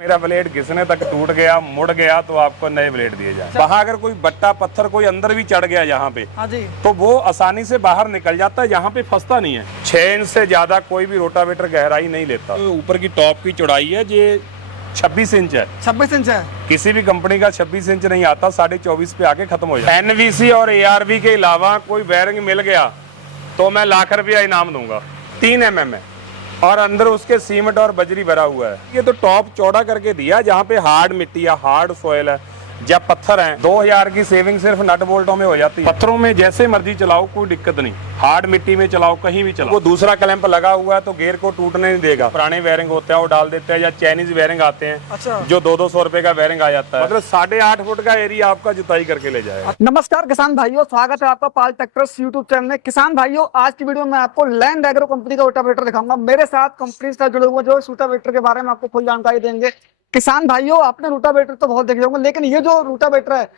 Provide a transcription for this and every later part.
मेरा ब्लेड घिसने तक टूट गया, मुड़ गया तो आपको नए ब्लेड दिए जाए। वहाँ अगर कोई बट्टा पत्थर कोई अंदर भी चढ़ गया यहाँ पे, हाँ जी, तो वो आसानी से बाहर निकल जाता है, यहाँ पे फंसता नहीं है। 6 इंच से ज्यादा कोई भी रोटावेटर गहराई नहीं लेता। तो ऊपर की टॉप की चौड़ाई है ये 26 इंच है। 26 इंच है। किसी भी कंपनी का 26 इंच नहीं आता, 24.5 पे आके खत्म हो जाता है। NVC और ARV के अलावा कोई बेयरिंग मिल गया तो मैं लाख रुपया इनाम दूंगा। 3 mm है और अंदर उसके सीमेंट और बजरी भरा हुआ है। ये तो टॉप चौड़ा करके दिया, जहाँ पे हार्ड मिट्टी है, हार्ड सॉइल है, जब पत्थर हैं। 2000 की सेविंग सिर्फ नट बोल्टों में हो जाती है। पत्थरों में जैसे मर्जी चलाओ, कोई दिक्कत नहीं। हार्ड मिट्टी में चलाओ, कहीं भी चलाओ। वो दूसरा क्लैंप लगा हुआ है तो गेयर को टूटने नहीं देगा। पुराने बेयरिंग होते हैं वो डाल देते हैं, या चाइनीज बेयरिंग आते हैं। अच्छा। जो 200-200 रुपए का बेयरिंग आ जाता है। मतलब 8.5 फुट का एरिया आपका जुताई करके ले जाएगा। नमस्कार किसान भाइयों, स्वागत है आपका पाल ट्रैक्टर्स यूट्यूब चैनल में। किसान भाइयों, आज की वीडियो में आपको लैंड एग्रो कंपनी का रोटावेटर दिखाऊंगा। मेरे साथ कंपनी से जुड़े हुए जो रोटावेटर के बारे में आपको फुल जानकारी देंगे। किसान भाइयों, आपने रोटावेटर तो बहुत देखे होंगे, लेकिन ये जो रोटावेटर है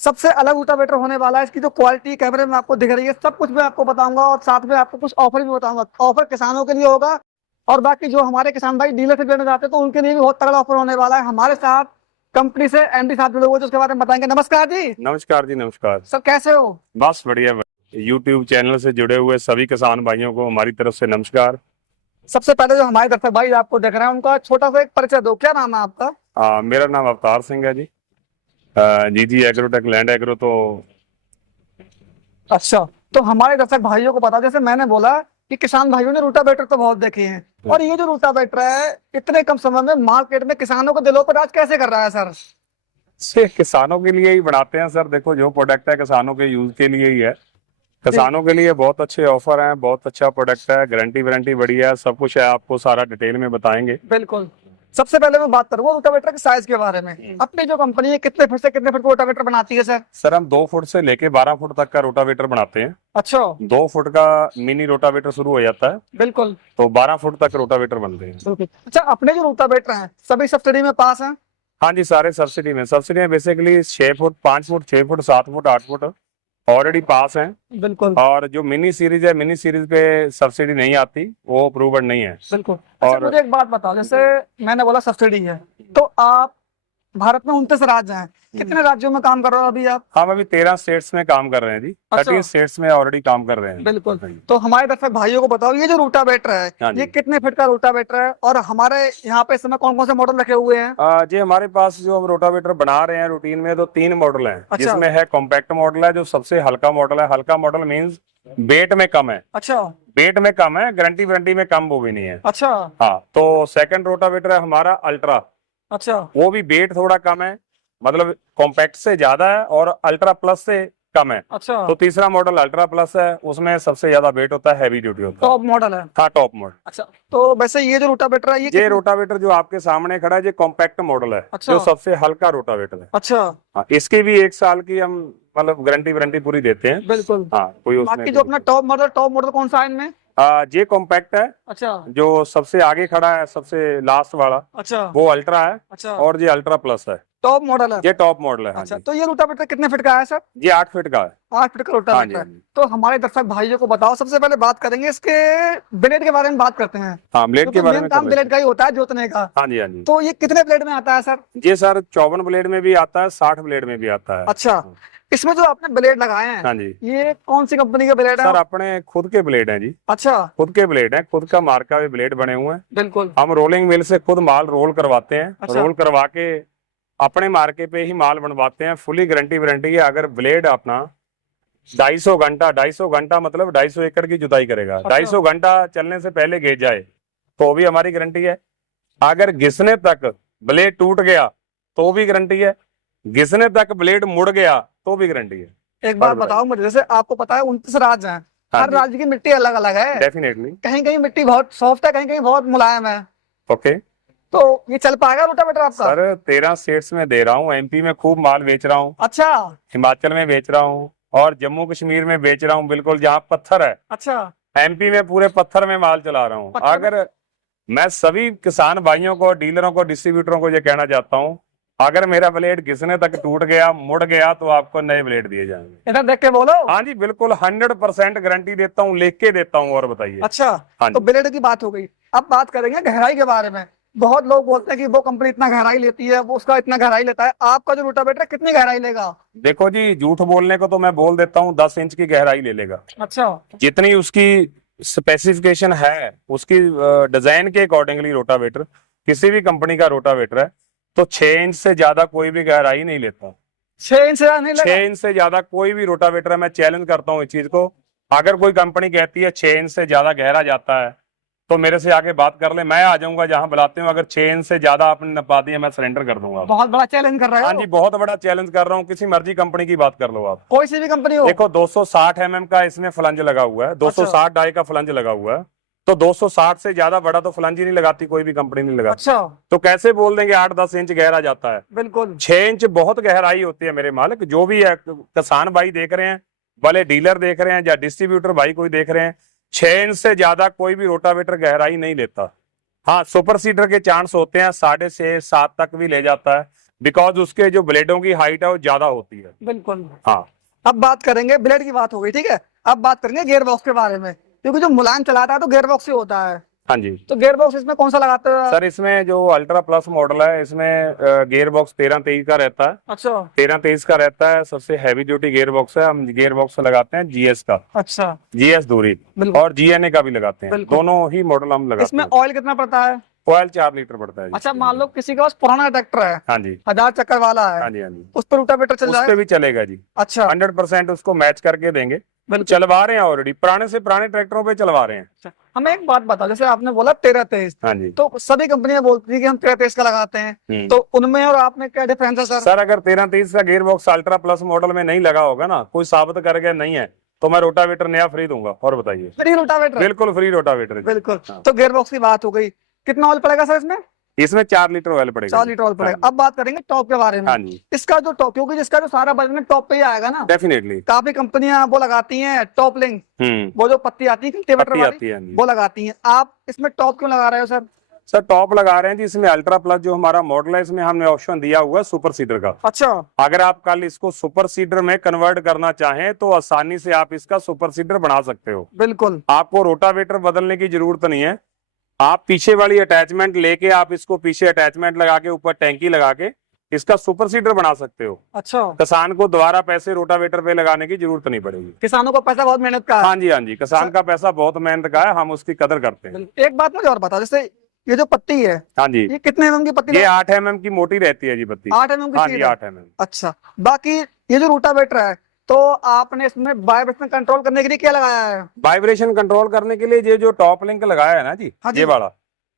सबसे अलग रोटावेटर होने वाला है। इसकी जो क्वालिटी कैमरे में आपको दिख रही है, सब कुछ मैं आपको बताऊंगा और साथ में आपको कुछ ऑफर भी बताऊंगा। ऑफर किसानों के लिए होगा और बाकी जो हमारे किसान भाई डीलर से लेने जाते हैं तो उनके लिए भी बहुत तगड़ा ऑफर होने वाला है। हमारे साथ कंपनी से MD साहब जुड़े हुए जो उसके बारे में बताएंगे। नमस्कार जी। नमस्कार जी, नमस्कार सर, कैसे हो? बस बढ़िया। यूट्यूब चैनल से जुड़े हुए सभी किसान भाइयों को हमारी तरफ से नमस्कार। सबसे पहले जो हमारे दर्शक भाई आपको देख रहे हैं उनका छोटा सा एक परिचय दो। क्या नाम है आपका? मेरा नाम अवतार सिंह है जी। जी एग्रोटेक लैंड एग्रो। तो अच्छा, तो हमारे दर्शक भाइयों को बता, जैसे मैंने बोला कि किसान भाइयों ने रोटावेटर तो बहुत देखे हैं, और ये जो रोटावेटर है इतने कम समय में मार्केट में किसानों को दिलों पर राज कैसे कर रहा है सर? से किसानों के लिए ही बनाते हैं सर। देखो, जो प्रोडक्ट है किसानों के यूज के लिए ही है। किसानों के लिए बहुत अच्छे ऑफर हैं, बहुत अच्छा प्रोडक्ट है, गारंटी वारंटी बढ़िया है, सब कुछ है। आपको सारा डिटेल में बताएंगे। बिल्कुल। सबसे पहले मैं बात करूंगा रोटावेटर के साइज के बारे में। अपनी जो कंपनी है कितने फुट से कितने फुट का रोटावेटर बनाती है सर? सर, हम 2 फुट से लेके 12 फुट तक का रोटावेटर बनाते हैं। अच्छा। 2 फुट का मिनी रोटावेटर शुरू हो जाता है, बिल्कुल। तो 12 फुट तक रोटावेटर बनते हैं। बिल्कुल। अच्छा, अपने जो रोटावेटर हैं सभी सब्सिडी में पास हैं? हाँ जी, सारे सब्सिडी में। सब्सिडी में basically 6 foot, 5 foot, 6 foot, 7 foot, 8 foot already pass हैं। बिल्कुल। और जो मिनी सीरीज है, मिनी सीरीज पे सब्सिडी नहीं आती, वो अप्रूव्ड नहीं है। बिल्कुल। अच्छा, और मुझे एक बात बताओ, जैसे मैंने बोला सब्सिडी है, तो आप भारत में 29 राज्य हैं, कितने राज्यों में काम कर रहे हो अभी आप? हम अभी 13 स्टेट्स में काम कर रहे हैं जी। अच्छा। 13 स्टेट्स में ऑलरेडी काम कर रहे हैं। बिल्कुल। तो हमारे दर्शक भाइयों को बताओ, ये जो रोटावेटर हाँ है जी। ये कितने फीट का रोटावेटर है, और हमारे यहाँ पे इस समय कौन कौन से मॉडल रखे हुए हैं? जी, हमारे पास जो हम रोटावेटर बना रहे हैं रूटीन में, तो 3 मॉडल हैं। अच्छा। जिसमें है कॉम्पैक्ट मॉडल है, जो सबसे हल्का मॉडल है। हल्का मॉडल मीन्स वेट में कम है। अच्छा। वेट में कम है, गारंटी वारंटी में कम वो भी नहीं है। अच्छा। हाँ, तो सेकंड रोटावेटर है हमारा अल्ट्रा। अच्छा। वो भी वेट थोड़ा कम है, मतलब कॉम्पैक्ट से ज्यादा है और अल्ट्रा प्लस से कम है। अच्छा। तो तीसरा मॉडल अल्ट्रा प्लस है, उसमें सबसे ज्यादा वेट होता है, हैवी ड्यूटी होता है। टॉप मॉडल है। हाँ, टॉप मॉडल। अच्छा, तो वैसे ये जो रोटावेटर है ये रोटावेटर जो आपके सामने खड़ा है, ये कॉम्पैक्ट मॉडल है। अच्छा। जो सबसे हल्का रोटावेटर है। अच्छा। हाँ, इसकी भी 1 साल की हम मतलब गारंटी वारंटी पूरी देते हैं। बिल्कुल। हाँ, कोई उसमें बाकी जो अपना टॉप मॉडल कौन सा है इनमें? ये कॉम्पैक्ट है। अच्छा। जो सबसे आगे खड़ा है, सबसे लास्ट वाला, अच्छा। वो अल्ट्रा है। अच्छा। और ये अल्ट्रा प्लस है। टॉप मॉडल है। ये टॉप मॉडल है। हाँ अच्छा, जी। तो ये रोटावेटर कितने फीट का है सर? ये 8 फीट का है। 8 फीट का रोटावेटर हाँ है। जी। तो हमारे दर्शक भाइयों को बताओ, सबसे पहले बात करेंगे इसके ब्लेड के बारे में बात करते हैं। हाँ, ब्लेड के बारे में काम ब्लेड का ही होता है, जोतने का। हाँ जी, हाँ जी। तो ये कितने ब्लेड में आता है सर? ये सर 54 ब्लेड में भी आता है, 60 ब्लेड में भी आता है। अच्छा, इसमें जो आपने ब्लेड लगाए हैं, हाँ जी। ये कौन सी कंपनी के ब्लेड है? सर, अपने खुद के ब्लेड हैं जी। अच्छा। खुद के ब्लेड हैं, खुद का मार्का भी ब्लेड बने हुए हैं। बिल्कुल। हम रोलिंग मिल से खुद माल रोल करवाते हैं। अच्छा। रोल करवा के अपने मार्के पे ही माल बनवाते हैं। फुली गारंटी वारंटी है। अगर ब्लेड अपना 250 घंटा मतलब 250 एकड़ की जुताई करेगा, अच्छा। 250 घंटा चलने से पहले घिस जाए तो भी हमारी गारंटी है। अगर घिसने तक ब्लेड टूट गया तो भी गारंटी है। घिसने तक ब्लेड मुड़ गया तो भी गारंटी है। एक बात बताओ मुझे, जैसे आपको पता है 29 राज्य हैं, हाँ हर जी। राज्य की मिट्टी अलग अलग है। डेफिनेटली। कहीं कहीं मिट्टी बहुत सॉफ्ट है, कहीं कहीं बहुत मुलायम है। ओके। तो ये चल पाएगा रोटावेटर आपका? सर, 13 स्टेट्स में दे रहा हूँ। MP में खूब माल बेच रहा हूँ, अच्छा। हिमाचल में बेच रहा हूँ, और जम्मू कश्मीर में बेच रहा हूँ। बिल्कुल, जहाँ पत्थर है। अच्छा। MP में पूरे पत्थर में माल चला रहा हूँ। अगर मैं सभी किसान भाइयों को, डीलरों को, डिस्ट्रीब्यूटरों को ये कहना चाहता हूँ, अगर मेरा ब्लेड घिसने तक टूट गया, मुड़ गया, तो आपको नए ब्लेड दिए जाएंगे। इधर देख के बोलो। हाँ जी, बिल्कुल 100% गारंटी देता हूँ, लिख के देता हूँ। और बताइए। अच्छा। हाँ तो जी। ब्लेड की बात हो गई, अब बात करेंगे गहराई के बारे में। बहुत लोग बोलते हैं कि वो कंपनी इतना गहराई लेती है, वो उसका इतना गहराई लेता है, आपका जो रोटावेटर है कितनी गहराई लेगा? देखो जी, झूठ बोलने को तो मैं बोल देता हूँ 10 इंच की गहराई ले लेगा। अच्छा, जितनी उसकी स्पेसिफिकेशन है, उसकी डिजाइन के अकॉर्डिंगली रोटावेटर, किसी भी कंपनी का रोटावेटर है तो 6 इंच से ज्यादा कोई भी गहराई नहीं लेता। 6 इंच से ज्यादा नहीं 6 लगा? इंच से ज्यादा कोई भी रोटावेटर है, मैं चैलेंज करता हूँ इस चीज को। अगर कोई कंपनी कहती है 6 इंच से ज्यादा गहरा जाता है तो मेरे से आके बात कर ले, मैं आ जाऊंगा जहां बुलाते हूँ। अगर 6 इंच से ज्यादा आपने नपा दिया, मैं सरेंडर कर दूंगा। बहुत बड़ा चैलेंज कर रहे हाँ हो। जी, बहुत बड़ा चैलेंज कर रहा हूँ। किसी मर्जी कंपनी की बात कर लो आप, कोई सी भी कंपनी हो। देखो 260 का इसमें फ्लंज लगा हुआ है, 260 डाई का फ्लंज लगा हुआ है, तो 260 से ज्यादा बड़ा तो फ्लंज ही नहीं लगाती, कोई भी कंपनी नहीं लगाती। अच्छा, तो कैसे बोल देंगे 8-10 इंच गहरा जाता है? बिल्कुल। 6 इंच बहुत गहराई होती है मेरे मालिक। जो भी है, किसान भाई देख रहे हैं, भले डीलर देख रहे हैं या डिस्ट्रीब्यूटर भाई कोई देख रहे हैं, 6 इंच से ज्यादा कोई भी रोटावेटर गहराई नहीं लेता। हाँ, सुपर सीडर के चांस होते हैं, 6.5-7 तक भी ले जाता है, बिकॉज उसके जो ब्लेडों की हाइट है वो ज्यादा होती है। बिल्कुल। हाँ, अब बात करेंगे, ब्लेड की बात हो गई, ठीक है। अब बात करेंगे गियर बॉक्स के बारे में, क्योंकि जो मुलायम चलाता है तो गियर बॉक्स ही होता है। हाँ जी तो गियर बॉक्स इसमें कौन सा लगाते हो? सर, इसमें जो अल्ट्रा प्लस मॉडल है, इसमें गियर बॉक्स 13-23 का रहता है। अच्छा 13-23 का रहता है, सबसे हैवी ड्यूटी गियर बॉक्स है। हम गियर बॉक्स लगाते हैं जीएस का, अच्छा, जीएस दूरी, बिल्कुल। और जीएनए का भी लगाते हैं, बिल्कुल। दोनों ही मॉडल हम लगाते इसमें हैं। ऑयल कितना पड़ता है? ऑयल 4 लीटर पड़ता है जी। अच्छा, मान लो किसी के पास पुराना ट्रैक्टर है, हाँ जी, 1000 चक्कर वाला है, हाँ जी, हाँ जी, उस पर रोटावेटर चल उस पे जाएगा? भी चलेगा जी। अच्छा, 100% उसको मैच करके देंगे। बिल्कुल। चलवा रहे हैं ऑलरेडी, पुराने से पुराने ट्रैक्टरों पे चलवा रहे हैं। अच्छा, हमें एक बात बताओ, जैसे आपने बोला 13-23, हाँ जी। तो सभी कंपनियां बोलती है कि हम 13-23 का लगाते हैं, तो उनमें और आपने क्या डिफरेंस है सर? सर, अगर 13-23 का gear box ultra plus model में नहीं लगा होगा ना, कोई साबित कर गया नहीं है, तो मैं रोटावेटर नया फ्री दूंगा। और बताइए? Free rotavator? बिल्कुल फ्री रोटावेटर जी। बिल्कुल। हाँ। तो गियर बॉक्स की बात हो गई, कितना ऑयल पड़ेगा सर इसमें? इसमें 4 लीटर ऑयल पड़ेगा। 4 लीटर ऑयल पड़ेगा। अब बात करेंगे टॉप के बारे में। हाँ जी, इसका जो टॉप, क्योंकि जिसका जो सारा बजट टॉप पे ही आएगा ना, डेफिनेटली। काफी कंपनियां वो लगाती हैं टॉप लिंक, वो जो पत्ती आती है कल्टीवेटर पत्ती वाली, आती है जी। वो लगाती हैं। आप इसमें टॉप क्यों लगा रहे हो सर? सर, टॉप लगा रहे हैं जी, इसमें अल्ट्रा प्लस जो हमारा मॉडल है, इसमें हमने ऑप्शन दिया हुआ है सुपर सीडर का। अच्छा, अगर आप कल इसको सुपर सीडर में कन्वर्ट करना चाहें तो आसानी से आप इसका सुपर सीडर बना सकते हो। बिल्कुल। आपको रोटावेटर बदलने की जरूरत नहीं है। आप पीछे वाली अटैचमेंट लेके, आप इसको पीछे अटैचमेंट लगा के, ऊपर टैंकी लगा के इसका सुपर सीडर बना सकते हो। अच्छा, किसान को दोबारा पैसे रोटावेटर पे लगाने की जरूरत नहीं पड़ेगी। किसानों का पैसा बहुत मेहनत का है। हाँ जी, हाँ जी, किसान का पैसा बहुत मेहनत का है, हम उसकी कदर करते हैं। एक बात मुझे और बताओ, जैसे ये जो पत्ती है, हाँ जी, ये कितने एमएम की पत्ती? ये 8 mm की मोटी रहती है जी पत्ती। 8 एमएम की हाँ शीट जी, है? 8 mm। अच्छा, बाकी ये जो रोटावेटर है, तो आपने इसमें वाइब्रेशन कंट्रोल करने के लिए क्या लगाया है? वाइब्रेशन कंट्रोल करने के लिए ये जो टॉप लिंक लगाया है ना जी, हाँ जी। ये वाला,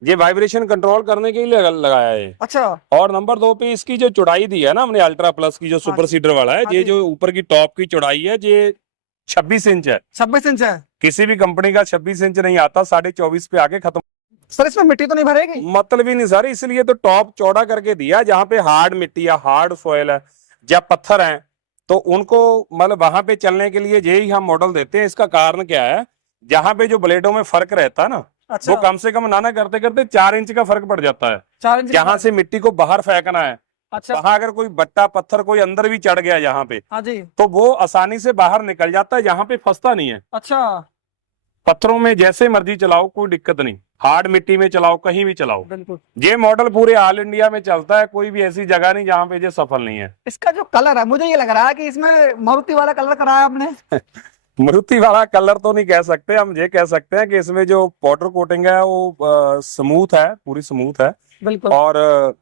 ये वाइब्रेशन कंट्रोल करने के लिए लगाया है। अच्छा, और नंबर 2 पे इसकी जो चौड़ाई दी है ना हमने, अल्ट्रा प्लस की जो सुपर सीडर वाला है, हाँ ये जी। जो ऊपर की टॉप की चौड़ाई है, ये 26 इंच है। 26 इंच है? किसी भी कंपनी का 26 इंच नहीं आता, 24.5 पे आके खत्म। सर इसमें मिट्टी तो नहीं भरेगी? मतलब ही नहीं सर, इसलिए तो टॉप चौड़ा करके दिया। जहाँ पे हार्ड मिट्टी है, हार्ड सॉइल है या पत्थर है, तो उनको मतलब वहां पे चलने के लिए यही हम मॉडल देते हैं। इसका कारण क्या है, जहाँ पे जो ब्लेडों में फर्क रहता है ना, अच्छा, वो कम से कम ना करते करते 4 इंच का फर्क पड़ जाता है। 4 इंच? जहां से मिट्टी को बाहर फेंकना है, अच्छा, वहां अगर कोई बट्टा पत्थर कोई अंदर भी चढ़ गया यहाँ पे, हाँ जी, तो वो आसानी से बाहर निकल जाता है, यहाँ पे फंसता नहीं है। अच्छा, पत्थरों में जैसे मर्जी चलाओ, कोई दिक्कत नहीं। हार्ड मिट्टी में चलाओ, कहीं भी चलाओ। बिल्कुल। ये मॉडल पूरे ऑल इंडिया में चलता है, कोई भी ऐसी जगह नहीं जहाँ पे ये सफल नहीं है। इसका जो कलर है, मुझे ये लग रहा है कि इसमें मारुति वाला कलर कराया आपने। मारुति वाला कलर तो नहीं कह सकते, हम ये कह सकते हैं कि इसमें जो पाउडर कोटिंग है वो स्मूथ है, पूरी स्मूथ है। बिल्कुल। और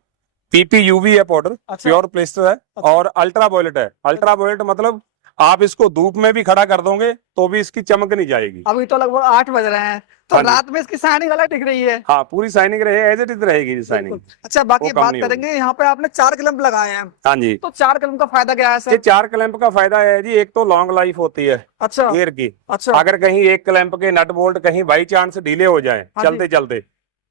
पीपीयूवी है पाउडर, अच्छा। प्योर प्लास्टर है। अच्छा। और अल्ट्रा वायलेट है। अल्ट्रा वायलेट मतलब आप इसको धूप में भी खड़ा कर दोगे तो भी इसकी चमक नहीं जाएगी। अभी तो लगभग 8 बज रहे हैं, तो हाँ जी। रात में इसकी शाइनिंग अलग दिख रही है। हाँ, पूरी शाइनिंग रहे, एज इट इज रहेगी शाइनिंग। अच्छा, बाकी वो कम बात नहीं करेंगे, यहाँ पे आपने 4 क्लैंप लगाए हैं, हाँ जी, तो 4 क्लैंप का फायदा क्या है ये सर? 4 क्लैंप का फायदा है जी, एक तो लॉन्ग लाइफ होती है अच्छा, गियर की। अच्छा, अगर कहीं एक क्लैंप के नट बोल्ट कहीं बाई चांस ढीले हो जाए हाँ जी। चलते चलते,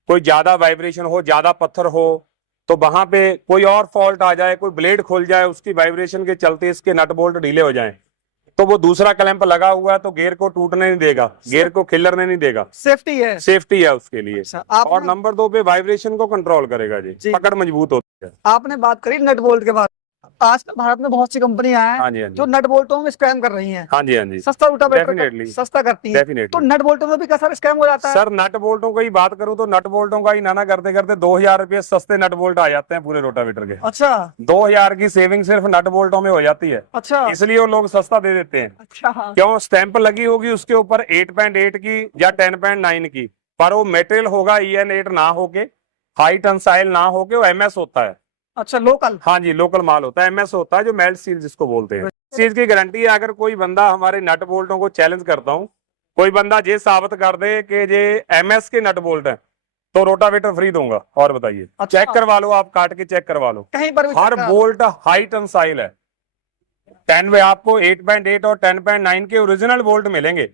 कोई ज्यादा वाइब्रेशन हो, ज्यादा पत्थर हो, तो वहां पे कोई और फॉल्ट आ जाए, कोई ब्लेड खुल जाए, उसकी वाइब्रेशन के चलते इसके नट बोल्ट ढीले हो जाएं, तो वो दूसरा क्लैंप लगा हुआ है तो गियर को टूटने नहीं देगा, गियर को खिल्लरने नहीं देगा, सेफ्टी है। सेफ्टी है उसके लिए। अच्छा, और नंबर 2 पे वाइब्रेशन को कंट्रोल करेगा जी, जी। पकड़ मजबूत होती है। आपने बात करी नट बोल्ट के बारे में, आज भारत में बहुत सी कंपनियां हाँ हैं जी, हाँ जी। जो नट बोल्टों में स्कैम कर रही हैं। हाँ जी, हाँ जी। सस्ता रोटावेटर Definitely. सस्ता करती हैं। Definitely. तो नट बोल्टों में भी क्या सर स्कैम हो जाता है? सर नट बोल्टों की बात करूं तो नट बोल्टों का ही नाना करते करते 2000 रुपये सस्ते नट बोल्ट आ जाते हैं पूरे रोटावेटर के। अच्छा 2000 की सेविंग सिर्फ नट बोल्टों में हो जाती है, अच्छा इसलिए वो लोग सस्ता दे देते हैं। अच्छा। क्यों? स्टैंप लगी होगी उसके ऊपर 8.8 की या 10.9 की, पर वो मेटेरियल होगा EN8 ना होके, हाई टेंसाइल ना होके, वो MS होता है। अच्छा लोकल। हाँ जी, लोकल माल होता है, MS होता है, जो मेल्ट सील जिसको बोलते हैं। इस चीज की गारंटी है, अगर कोई बंदा हमारे नट बोल्टों को चैलेंज करता हूँ, कोई बंदा ये साबित कर दे कि ये MS के नट बोल्ट हैं, तो रोटावेटर फ्री दूंगा। और बताइए, अच्छा। चेक करवा लो, आप काट के चेक करवा लो, कहीं पर भी हर चक्कर- बोल्ट हाई टेंसाइल है। 10 में आपको 8.8 और 10.9 के ओरिजिनल बोल्ट मिलेंगे,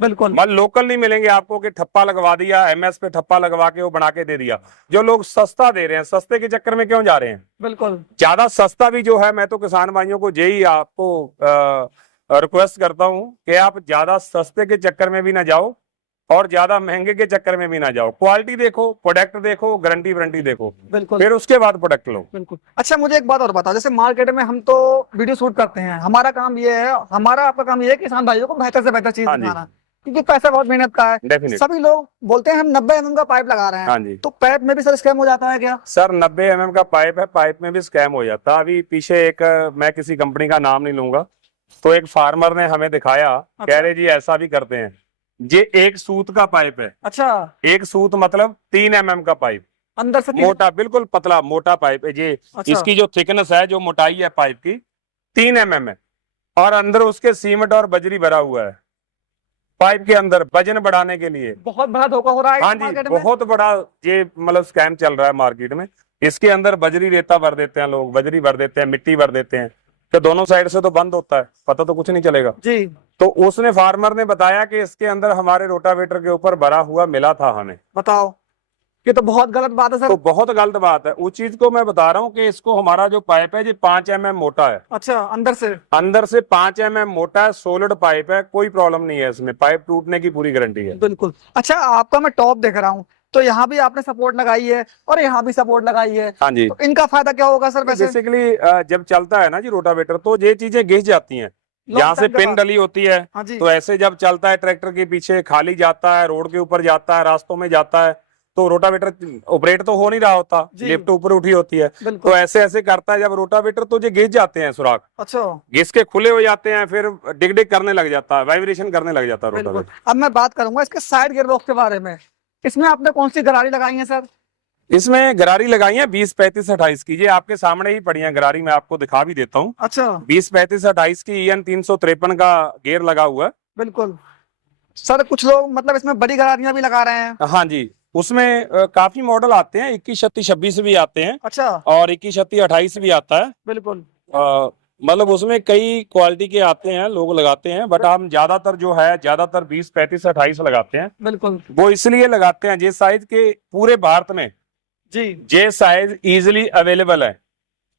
बिल्कुल मतलब लोकल नहीं मिलेंगे आपको कि ठप्पा लगवा दिया, MS पे ठप्पा लगवा के वो बना के दे दिया। जो लोग सस्ता दे रहे हैं, सस्ते के चक्कर में क्यों जा रहे हैं? बिल्कुल ज्यादा सस्ता भी जो है, मैं तो किसान भाइयों को यही आपको रिक्वेस्ट करता हूं कि आप ज्यादा सस्ते के चक्कर में भी ना जाओ और ज्यादा महंगे के चक्कर में भी ना जाओ। क्वालिटी देखो, प्रोडक्ट देखो, गारंटी वारंटी देखो, बिल्कुल फिर उसके बाद प्रोडक्ट लो। बिल्कुल। अच्छा मुझे एक बात और बताओ, जैसे मार्केट में हम तो वीडियो शूट करते हैं, हमारा काम ये है, हमारा आपका काम ये है किसान भाइयों को बेहतर से बेहतर चीज हाँ जी। दिखाना, क्योंकि पैसा बहुत मेहनत का है। डेफिनेट। सभी लोग बोलते हैं हम 90 mm का पाइप लगा रहे हैं, हाँ जी। तो पाइप में भी सर स्कैम हो जाता है क्या? सर 90 mm का पाइप है, पाइप में भी स्कैम हो जाता है। अभी पीछे एक मैं किसी कंपनी का नाम नहीं लूंगा, तो एक फार्मर ने हमें दिखाया, कह रहे जी ऐसा भी करते हैं। ये एक सूत का पाइप है। अच्छा एक सूत मतलब 3 mm का पाइप, अंदर से मोटा, बिल्कुल पतला मोटा पाइप है ये। अच्छा। इसकी जो थिकनेस है, जो मोटाई है पाइप की, 3 mm है, और अंदर उसके सीमेंट और बजरी भरा हुआ है पाइप के अंदर, वजन बढ़ाने के लिए। बहुत बड़ा धोखा हो रहा है हाँ इस जी, मार्केट में। बहुत बड़ा ये मतलब स्कैम चल रहा है मार्केट में। इसके अंदर बजरी रेता भर देते हैं लोग, बजरी भर देते हैं, मिट्टी भर देते हैं, तो दोनों साइड से तो बंद होता है, पता तो कुछ नहीं चलेगा जी। तो उसने, फार्मर ने बताया कि इसके अंदर हमारे रोटावेटर के ऊपर भरा हुआ मिला था हमें। बताओ, ये तो बहुत गलत बात है सर। तो बहुत गलत बात है। उस चीज को मैं बता रहा हूँ कि इसको, हमारा जो पाइप है ये 5 mm मोटा है, अच्छा अंदर से 5 mm मोटा है, सोलिड पाइप है, कोई प्रॉब्लम नहीं है इसमें, पाइप टूटने की पूरी गारंटी है। बिल्कुल। अच्छा आपका मैं टॉप देख रहा हूँ, तो यहाँ भी आपने सपोर्ट लगाई है और यहाँ भी सपोर्ट लगाई है, हाँ जी। तो इनका फायदा क्या होगा सर वैसे? बेसिकली जब चलता है ना जी रोटावेटर, तो ये चीजें घिस जाती हैं, जहाँ से पिन डली होती है। हाँ जी। तो ऐसे जब चलता है ट्रैक्टर के पीछे, खाली जाता है, रोड के ऊपर जाता है, रास्तों में जाता है, तो रोटावेटर ऑपरेट तो हो नहीं रहा होता, लिफ्ट ऊपर उठी होती है, तो ऐसे ऐसे करता है जब रोटावेटर, तो ये घिस जाते हैं सुराख। अच्छा। घिस के खुले हो जाते हैं, फिर डिग डिग करने लग जाता है, वाइब्रेशन करने लग जाता है रोटावेटर। अब मैं बात करूंगा इसके साइड गियर बॉक्स के बारे में। इसमें आपने कौन सी गरारी लगाई है सर? इसमें गरारी लगाई है 20, 35, 28 की, ये आपके सामने ही पड़ी है गरारी, मैं आपको दिखा भी देता हूँ। अच्छा 20, 35, 28 की EN 353 का गेयर लगा हुआ है। बिल्कुल सर। कुछ लोग मतलब इसमें बड़ी गरारियां भी लगा रहे हैं। हाँ जी, उसमें काफी मॉडल आते हैं, 21, 36, 26 भी आते हैं, अच्छा। और 21, 36, 28 भी आता है। बिल्कुल मतलब उसमें कई क्वालिटी के आते हैं, लोग लगाते हैं, बट हम ज्यादातर जो है, ज्यादातर 20, 35, 28 लगाते हैं। बिल्कुल वो इसलिए लगाते हैं, जिस साइज के पूरे भारत में जी, ये साइज इजिली अवेलेबल है,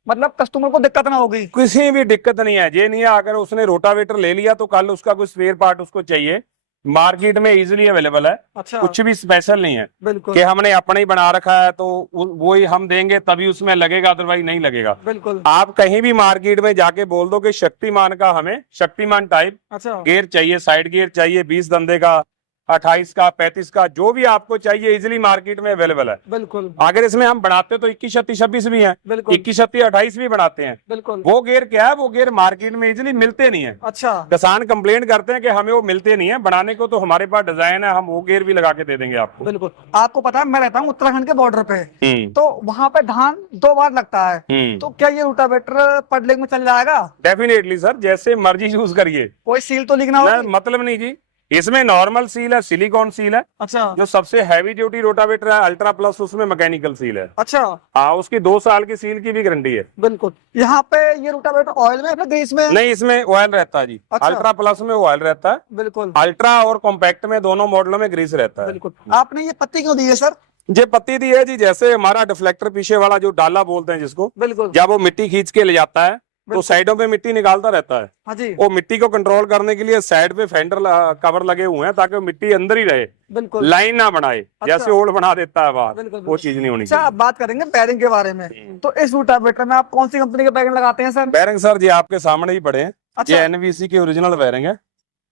मतलब कस्टमर को दिक्कत ना होगी, किसी भी दिक्कत नहीं है। ये नहीं है अगर उसने रोटावेटर ले लिया तो कल उसका कोई स्पेयर पार्ट उसको चाहिए, मार्केट में इजीली अवेलेबल है। अच्छा। कुछ भी स्पेशल नहीं है बिल्कुल कि हमने अपना ही बना रखा है तो वो ही हम देंगे तभी उसमें लगेगा, अदरवाइज नहीं लगेगा। बिल्कुल। आप कहीं भी मार्केट में जाके बोल दो कि शक्तिमान का, हमें शक्तिमान टाइप अच्छा गियर चाहिए, साइड गियर चाहिए, 20 दंदे का, 28 का, 35 का, जो भी आपको चाहिए इजिली मार्केट में अवेलेबल है। बिल्कुल। अगर इसमें हम बनाते तो 21, 36, 26 भी है, बिल्कुल 21, 36, 28 भी बनाते हैं। बिल्कुल। वो गियर क्या है, वो गियर मार्केट में इजिली मिलते नहीं है। अच्छा। किसान कंप्लेंट करते हैं कि हमें वो मिलते नहीं है, बनाने को तो हमारे पास डिजाइन है, हम वो गियर भी लगा के दे देंगे आपको। बिल्कुल। आपको पता है मैं रहता हूँ उत्तराखंड के बॉर्डर पे, हम्म। तो वहाँ पे धान 2 बार लगता है, तो क्या ये रोटावेटर पडलिंग में चल जाएगा? डेफिनेटली सर, जैसे मर्जी यूज करिए, कोई सील तो लिखना होगी? मतलब नहीं जी, इसमें नॉर्मल सील है, सिलिकॉन सील है। अच्छा। जो सबसे हैवी ड्यूटी रोटावेटर है अल्ट्रा प्लस, उसमें मैकेनिकल सील है। अच्छा। हाँ, उसकी 2 साल की सील की भी गारंटी है। बिल्कुल। यहाँ पे ये रोटावेटर ऑयल में है ग्रीस में? नहीं, इसमें ऑयल रहता है जी। अच्छा। अल्ट्रा प्लस में ऑयल रहता है। बिल्कुल। अल्ट्रा और कॉम्पैक्ट में दोनों मॉडलों में ग्रीस रहता है। बिल्कुल। आपने ये पत्ती क्यों दी है सर? ये पत्ती दी है जी, जैसे हमारा डिफ्लेक्टर पीछे वाला जो डाला बोलते हैं जिसको, बिल्कुल। जब वो मिट्टी खींच के ले जाता है तो साइडों पे मिट्टी निकालता रहता है। हाँ जी, वो मिट्टी को कंट्रोल करने के लिए साइड पे फेंडर कवर लगे हुए हैं ताकि वो मिट्टी अंदर ही रहे, बिल्कुल। लाइन ना बनाए, जैसे ओल्ड बना देता है बाहर, बिल्कुल, वो चीज नहीं होनी अच्छा, चाहिए। अब बात करेंगे बैरिंग के बारे में। तो इस रोटावेटर में आप कौन सी कंपनी के बैरिंग लगाते हैं सर? बैरिंग सर जी आपके सामने ही पड़े हैं। अच्छा। ये एनवीसी के ओरिजिनल बैरिंग है,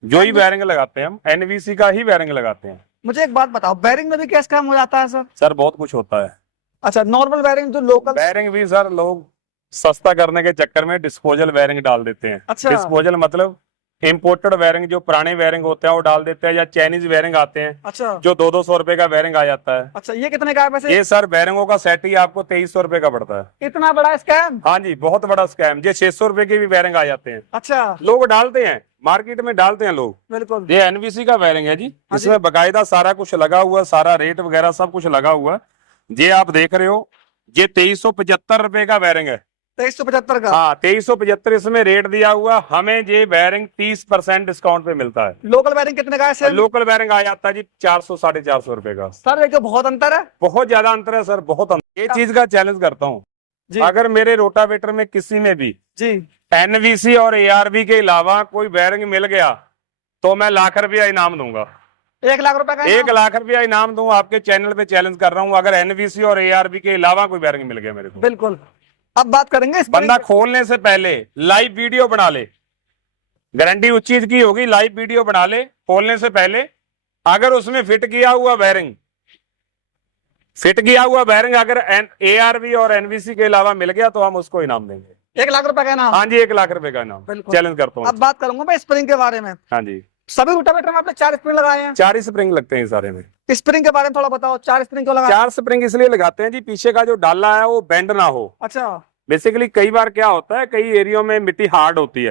जो ही बैरिंग लगाते हैं हम एनवीसी का ही बैरिंग लगाते हैं। मुझे एक बात बताओ, बैरिंग में भी क्या काम हो जाता है सर? सर बहुत कुछ होता है। अच्छा, नॉर्मल बैरिंग जो लोकल बैरिंग भी सर लोग सस्ता करने के चक्कर में डिस्पोजल बैरिंग डाल देते हैं। अच्छा। डिस्पोजल मतलब इम्पोर्टेड बैरिंग, जो पुराने बैरिंग होते हैं वो डाल देते हैं, या चाइनीज बैरिंग आते हैं अच्छा, जो 200-200 रुपए का बैरिंग आ जाता है। अच्छा, ये कितने का है वैसे? ये सर बैरिंगों का सेट ही आपको 2300 रुपए का पड़ता है। इतना बड़ा स्कैम? हाँ जी, बहुत बड़ा स्कैम। ये 600 रुपए के भी बैरिंग आ जाते हैं, अच्छा, लोग डालते हैं, मार्केट में डालते हैं लोग। बिल्कुल। ये एनवीसी का बैरिंग है जी, इसमें बकायदा सारा कुछ लगा हुआ, सारा रेट वगैरह सब कुछ लगा हुआ। ये आप देख रहे हो, ये 2375 रुपए का बैरिंग है। 2375 का? हाँ 2375 इसमें रेट दिया हुआ। हमें ये बैरिंग 30% डिस्काउंट पे मिलता है। लोकल बैरिंग कितने का है सर? लोकल बैरिंग आ जाता है जी 400-450 रुपए का। सर देखो बहुत अंतर है। बहुत ज्यादा अंतर है सर, बहुत अंतर। ये चीज का चैलेंज करता हूँ, जी अगर मेरे रोटावेटर में किसी में भी जी, एनवीसी और एआरवी के अलावा कोई बैरिंग मिल गया तो मैं लाख रुपया इनाम दूंगा। 1 लाख रुपए का? 1 लाख रुपया इनाम दूं। आपके चैनल पे चैलेंज कर रहा हूं, अगर एनवीसी और एआरवी के अलावा कोई बैरिंग मिल गया मेरे को। बिल्कुल। अब बात करेंगे इस बंदा खोलने से पहले लाइव वीडियो बना ले, गारंटी उस चीज की होगी, लाइव वीडियो बना ले खोलने से पहले। अगर उसमें फिट किया हुआ बैरिंग अगर एआरवी और एनवीसी के अलावा मिल गया तो हम उसको इनाम देंगे। 1 लाख रुपए का इनाम? हाँ जी, 1 लाख रुपए का इनाम, बिल्कुल। चैलेंज करता हूँ। अब बात करूंगा मैं स्प्रिंग के बारे में। हाँ जी, सभी रोटावेटर में आपने 4 स्प्रिंग लगाए हैं? 4 ही स्प्रिंग लगते हैं सारे में। स्प्रिंग के बारे में थोड़ा बताओ, 4 स्प्रिंग क्यों लगाए? 4 स्प्रिंग इसलिए लगाते हैं जी, पीछे का जो डाला है वो बेंड ना हो। अच्छा, बेसिकली कई बार क्या होता है, कई एरियो में मिट्टी हार्ड होती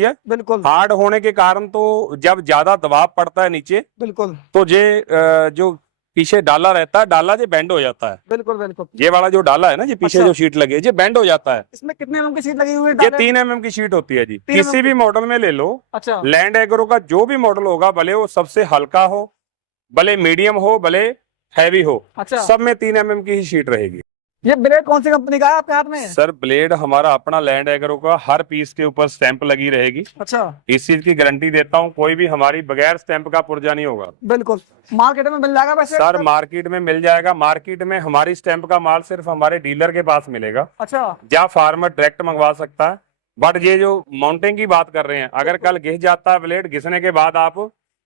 है, बिल्कुल हार्ड होने के कारण तो जब ज्यादा दबाव पड़ता है नीचे बिल्कुल तो जो पीछे डाला रहता है, डाला जो बेंड हो जाता है। बिल्कुल बिल्कुल। ये वाला जो डाला है ना, जी पीछे अच्छा। जो शीट लगी है, ये बेंड हो जाता है। इसमें कितने एमएम की सीट लगी हुई है? ये 3 mm की शीट होती है जी, 3 किसी भी मॉडल में ले लो। अच्छा, लैंड एग्रो का जो भी मॉडल होगा, भले वो सबसे हल्का हो, भले मीडियम हो, भले हैवी हो, अच्छा। सब में 3 mm की ही शीट रहेगी। ये ब्लेड कौन सी कंपनी का है आपके हाथ में? सर ब्लेड हमारा अपना लैंड एग्रो का, हर पीस के ऊपर स्टैंप लगी रहेगी। अच्छा, इस चीज की गारंटी देता हूँ, कोई भी हमारी बगैर स्टैंप का पुर्जा नहीं होगा। बिल्कुल। मार्केट में मिल जाएगा वैसे? सर मार्केट में मिल जाएगा, मार्केट में हमारी स्टैंप का माल सिर्फ हमारे डीलर के पास मिलेगा, अच्छा, या फार्मर डायरेक्ट मंगवा सकता है। बट ये जो माउंटिंग की बात कर रहे हैं, अगर कल घिस जाता है ब्लेड, घिसने के बाद आप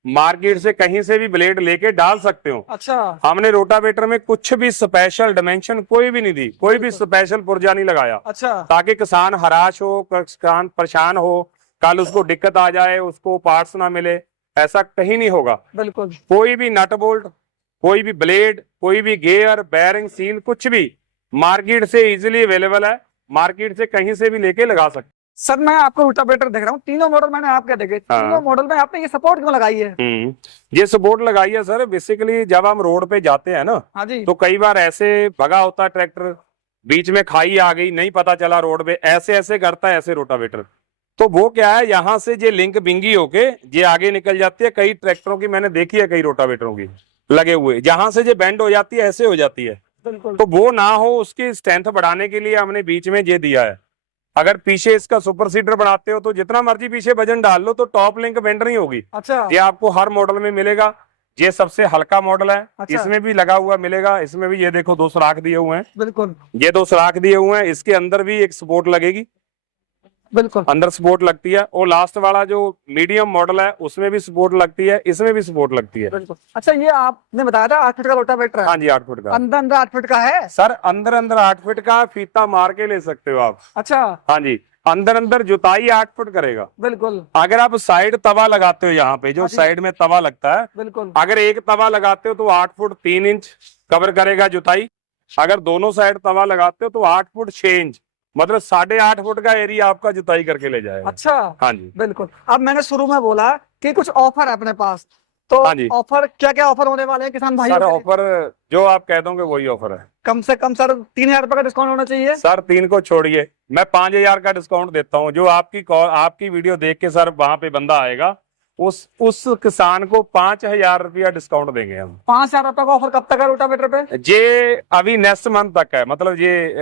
मार्केट से कहीं से भी ब्लेड लेके डाल सकते हो। अच्छा, हमने रोटावेटर में कुछ भी स्पेशल डायमेंशन कोई भी नहीं दी, कोई भी स्पेशल पुर्जा नहीं लगाया, अच्छा, ताकि किसान हराश हो, किसान परेशान हो, कल उसको दिक्कत आ जाए, उसको पार्ट्स ना मिले, ऐसा कहीं नहीं होगा। बिल्कुल। कोई भी नट बोल्ट, कोई भी ब्लेड, कोई भी गियर, बैरिंग, सील, कुछ भी मार्केट से इजीली अवेलेबल है, मार्केट से कहीं से भी लेके लगा सकते। सर मैं आपको रोटावेटर देख रहा हूँ, तीनों मॉडल मैंने आपके देखे, तीनों मॉडल में आपने ये सपोर्ट क्यों लगाई है? ये सपोर्ट लगाई है सर, बेसिकली जब हम रोड पे जाते हैं ना, हाँ जी, तो कई बार ऐसे भगा होता है ट्रैक्टर, बीच में खाई आ गई, नहीं पता चला रोड पे, ऐसे ऐसे करता है ऐसे रोटावेटर, तो वो क्या है, यहाँ से ये लिंक बिंगी होके ये आगे निकल जाती है। कई ट्रैक्टरों की मैंने देखी है, कई रोटावेटरों की लगे हुए, जहां से ये बेंड हो जाती है, ऐसे हो जाती है। बिल्कुल। तो वो ना हो, उसकी स्ट्रेंथ बढ़ाने के लिए हमने बीच में ये दिया है। अगर पीछे इसका सुपर सीडर बनाते हो तो जितना मर्जी पीछे वजन डाल लो, तो टॉप लिंक बेंड नहीं होगी। अच्छा, ये आपको हर मॉडल में मिलेगा। ये सबसे हल्का मॉडल है। अच्छा। इसमें भी लगा हुआ मिलेगा, इसमें भी ये देखो 2 सुराख दिए हुए हैं, बिल्कुल ये 2 सुराख दिए हुए हैं। इसके अंदर भी एक सपोर्ट लगेगी, बिल्कुल अंदर सपोर्ट लगती है। और लास्ट वाला जो मीडियम मॉडल है उसमें भी सपोर्ट लगती है, इसमें भी सपोर्ट लगती है। बिल्कुल। अच्छा, ये आपने बताया था 8 फीट का रोटावेटर है? हाँ जी, 8 फुट का। अंदर अंदर 8 फीट का है सर अंदर 8 फुट का, फीता मार के ले सकते हो आप। अच्छा, हाँ जी, अंदर जुताई 8 फुट करेगा। बिल्कुल अगर आप साइड तवा लगाते हो, यहाँ पे जो साइड में तवा लगता है, बिल्कुल, अगर एक तवा लगाते हो तो 8 फुट 3 इंच कवर करेगा जुताई। अगर दोनों साइड तवा लगाते हो तो 8 फुट 6 इंच, मतलब 8.5 फुट का एरिया आपका जुताई करके ले जाएगा। अच्छा, हाँ जी, बिल्कुल। अब मैंने शुरू में बोला कि कुछ ऑफर है अपने पास, तो हाँ जी। ऑफर क्या क्या ऑफर होने वाले हैं किसान भाई? सर ऑफर जो आप कह दोगे वही ऑफर है। कम से कम सर 3000 रुपए का डिस्काउंट होना चाहिए। सर 3 को छोड़िए, मैं 5000 का डिस्काउंट देता हूँ। जो आपकी वीडियो देख के सर वहां पे बंदा आएगा, उस किसान को 5,000 रुपया डिस्काउंट देंगे हम। 5,000 रुपए का ऑफर कब तक है रोटावेटर पे? ये अभी नेक्स्ट मंथ तक है, मतलब ये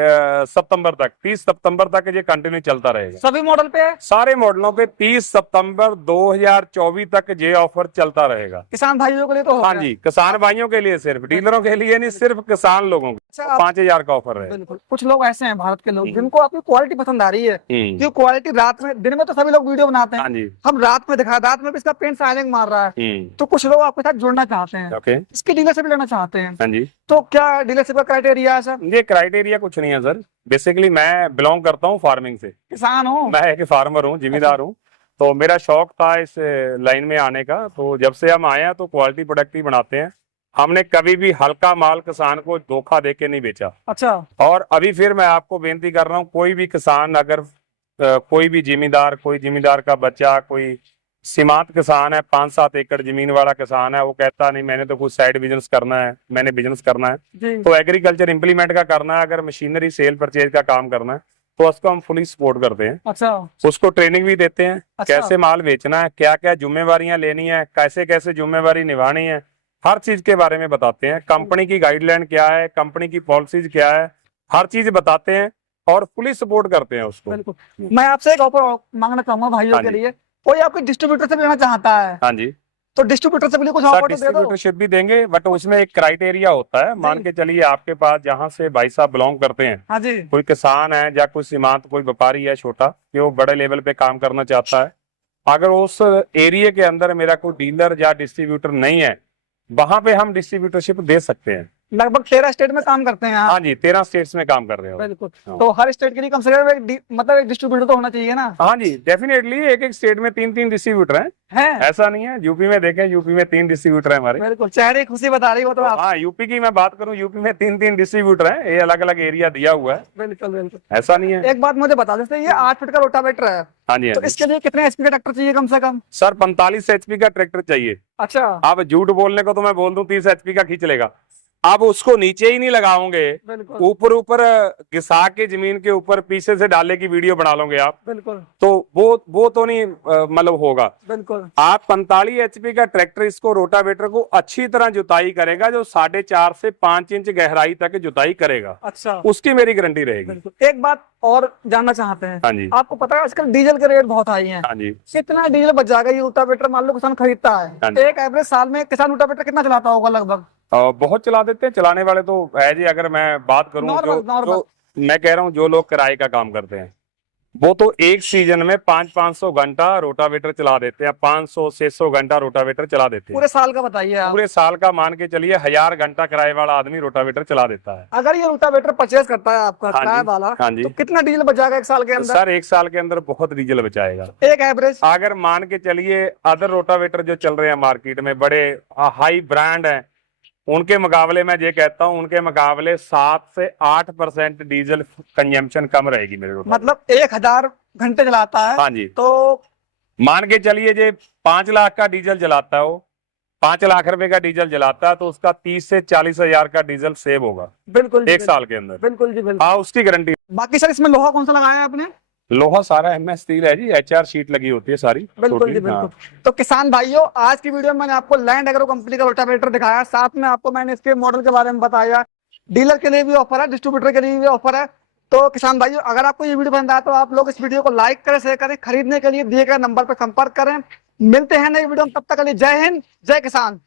सितंबर तक, 30 सितंबर तक ये कंटिन्यू चलता रहेगा। सभी मॉडल पे है? सारे मॉडलों पे 30 सितंबर 2024 तक ये ऑफर चलता रहेगा। किसान भाइयों के लिए तो हो हाँ गया। जी, किसान भाइयों के लिए, सिर्फ डीलरों के लिए नहीं, सिर्फ किसान लोगों के अच्छा, 5,000 का ऑफर है। बिल्कुल। कुछ लोग ऐसे हैं भारत के लोग जिनको आपकी क्वालिटी पसंद आ रही है, जो क्वालिटी रात में, दिन में तो सभी लोग वीडियो बनाते हाँ हैं, जी। हम रात में दिखा, रात में भी इसका पेंट शाइनिंग मार रहा है, तो कुछ लोग आपके साथ जुड़ना चाहते हैं, ओके। इसकी डीलरशिप लेना चाहते हैं, हाँ जी। तो क्या डीलरशिप का क्राइटेरिया है सर? ये क्राइटेरिया कुछ नहीं है सर। बेसिकली मैं बिलोंग करता हूँ फार्मिंग से, किसान हो? मैं एक फार्मर हूँ, जिम्मेदार हूँ। तो मेरा शौक था इस लाइन में आने का। तो जब से हम आए हैं तो क्वालिटी प्रोडक्ट ही बनाते हैं। हमने कभी भी हल्का माल किसान को धोखा देके नहीं बेचा। अच्छा। और अभी फिर मैं आपको बेनती कर रहा हूँ, कोई भी किसान अगर कोई भी जिम्मेदार, कोई जिम्मेदार का बच्चा, कोई सीमांत किसान है, 5-7 एकड़ जमीन वाला किसान है, वो कहता नहीं मैंने तो कुछ साइड बिजनेस करना है, मैंने बिजनेस करना है, जी। तो एग्रीकल्चर इंप्लीमेंट का करना है, अगर मशीनरी सेल परचेज का काम करना है, तो उसको हम फुली सपोर्ट करते हैं। अच्छा। उसको ट्रेनिंग भी देते हैं, अच्छा। कैसे माल बेचना है, क्या क्या जिम्मेवारियां लेनी है, कैसे कैसे जिम्मेवारी निभानी है, हर चीज के बारे में बताते हैं। कंपनी की गाइडलाइन क्या है, कंपनी की पॉलिसीज क्या है, हर चीज बताते हैं और फुली सपोर्ट करते हैं उसको। बिल्कुल। मैं आपसे एक ऑफर मांगना चाहूंगा भाइयों हाँ के जी। लिए, कोई आपके डिस्ट्रीब्यूटर से लेना चाहता है हाँ जी तो डिस्ट्रीब्यूटर से भी कुछ सर, ऑफर तो दे दो। डिस्ट्रीब्यूटरशिप भी देंगे, बट उसमें एक क्राइटेरिया होता है। मान के चलिए आपके पास जहाँ से भाई साहब बिलोंग करते हैं, हाँ जी। कोई किसान है या कोई सीमांत कोई व्यापारी है छोटा, कि वो बड़े लेवल पे काम करना चाहता है, अगर उस एरिया के अंदर मेरा कोई डीलर या डिस्ट्रीब्यूटर नहीं है, वहां पे हम डिस्ट्रीब्यूटरशिप दे सकते हैं। लगभग 13 स्टेट में काम करते हैं आप। हाँ जी, 13 स्टेट्स में काम कर रहे हो। बिल्कुल। हाँ। तो हर स्टेट के लिए कम से कम मतलब एक डिस्ट्रीब्यूटर तो होना चाहिए ना? हाँ जी, डेफिनेटली। एक एक स्टेट में 3-3 डिस्ट्रीब्यूटर हैं। है? ऐसा नहीं है, यूपी में देखें, यूपी में 3 डिस्ट्रीब्यूटर हैं हमारे। बिल्कुल, चेहरे खुशी बता रही हो तो आप। हाँ, यूपी की मैं बात करूं, यूपी में 3-3 डिस्ट्रीब्यूटर हैं, ये अलग अलग एरिया दिया हुआ है। बिल्कुल बिल्कुल। ऐसा नहीं है। एक बात मुझे बता, जैसे ये 8 फीट का रोटावेटर है, हाँ जी, तो हाँ जी। इसके लिए कितने एचपी का ट्रैक्टर चाहिए कम से कम? सर 45 एचपी का ट्रैक्टर चाहिए। अच्छा। अब झूठ बोलने को तो मैं बोल दूं 30 एचपी का खींच लेगा। आप उसको नीचे ही नहीं लगाओगे, बिल्कुल ऊपर ऊपर घिसा के जमीन के ऊपर पीछे से डाले की वीडियो बना लोगे आप, बिल्कुल। तो वो तो नहीं मतलब होगा। बिल्कुल। आप 45 एचपी का ट्रैक्टर इसको रोटावेटर को अच्छी तरह जुताई करेगा, जो 4.5 से 5 इंच गहराई तक जुताई करेगा। अच्छा। उसकी मेरी गारंटी रहेगी। बिल्कुल। एक बात और जानना चाहते हैं। हाँ जी। आपको पता है आजकल डीजल के रेट बहुत हाई हैं। हाँ जी। कितना डीजल बच जाएगा ये रोटावेटर, मान लो किसान खरीदता हाँ है, जी। एक एवरेज साल में किसान रोटावेटर कितना चलाता होगा लगभग? बहुत चला देते हैं, चलाने वाले तो है जी। अगर मैं बात करूं, नॉर्मल। जो मैं कह रहा हूं, जो लोग किराए का काम करते हैं, वो तो एक सीजन में 500-500 घंटा रोटावेटर चला देते हैं, 500-600 घंटा रोटावेटर चला देते हैं। पूरे साल का बताइए आप। पूरे साल का मान के चलिए 1000 घंटा किराए वाला आदमी रोटावेटर चला देता है। अगर ये रोटावेटर परचेज करता है आपका हाँ जी, किराए वाला, हाँ जी। तो कितना डीजल बच जाएगा एक साल के अंदर? सर एक साल के अंदर बहुत डीजल बचाएगा। एक एवरेज अगर मान के चलिए अदर रोटावेटर जो चल रहे हैं मार्केट में, बड़े हाई ब्रांड हैं, उनके मुकाबले मैं ये कहता हूं, उनके मुकाबले 7 से 8% डीजल कंजम्पशन कम रहेगी मेरे रोटावेटर। मतलब 1000 घंटे चलाता है। हाँ जी। तो मान के चलिए जे 5 लाख का डीजल जलाता है, वो 5 लाख रुपए का डीजल जलाता है, तो उसका 30 से 40 हजार का डीजल सेव होगा बिल्कुल एक साल के अंदर। बिल्कुल जी बिल्कुल। हाँ, उसकी गारंटी। बाकी सर इसमें लोहा कौन सा लगाया है आपने? लोहा सारा MS स्टील है जी, HR शीट लगी होती है सारी। बिल्कुल जी छोटी, हाँ। बिल्कुल। तो किसान भाइयों, आज की वीडियो में मैंने आपको लैंड एग्रो कंपनी का रोटावेटर दिखाया, साथ में आपको मैंने इसके मॉडल के बारे में बताया। डीलर के लिए भी ऑफर है, डिस्ट्रीब्यूटर के लिए भी ऑफर है। तो किसान भाइयों, अगर आपको ये वीडियो पसंद आया तो आप लोग इस वीडियो को लाइक करें, शेयर करें। खरीदने के लिए दिए गए नंबर पर संपर्क करें। मिलते हैं नई वीडियो में, तब तक के लिए जय हिंद, जय किसान।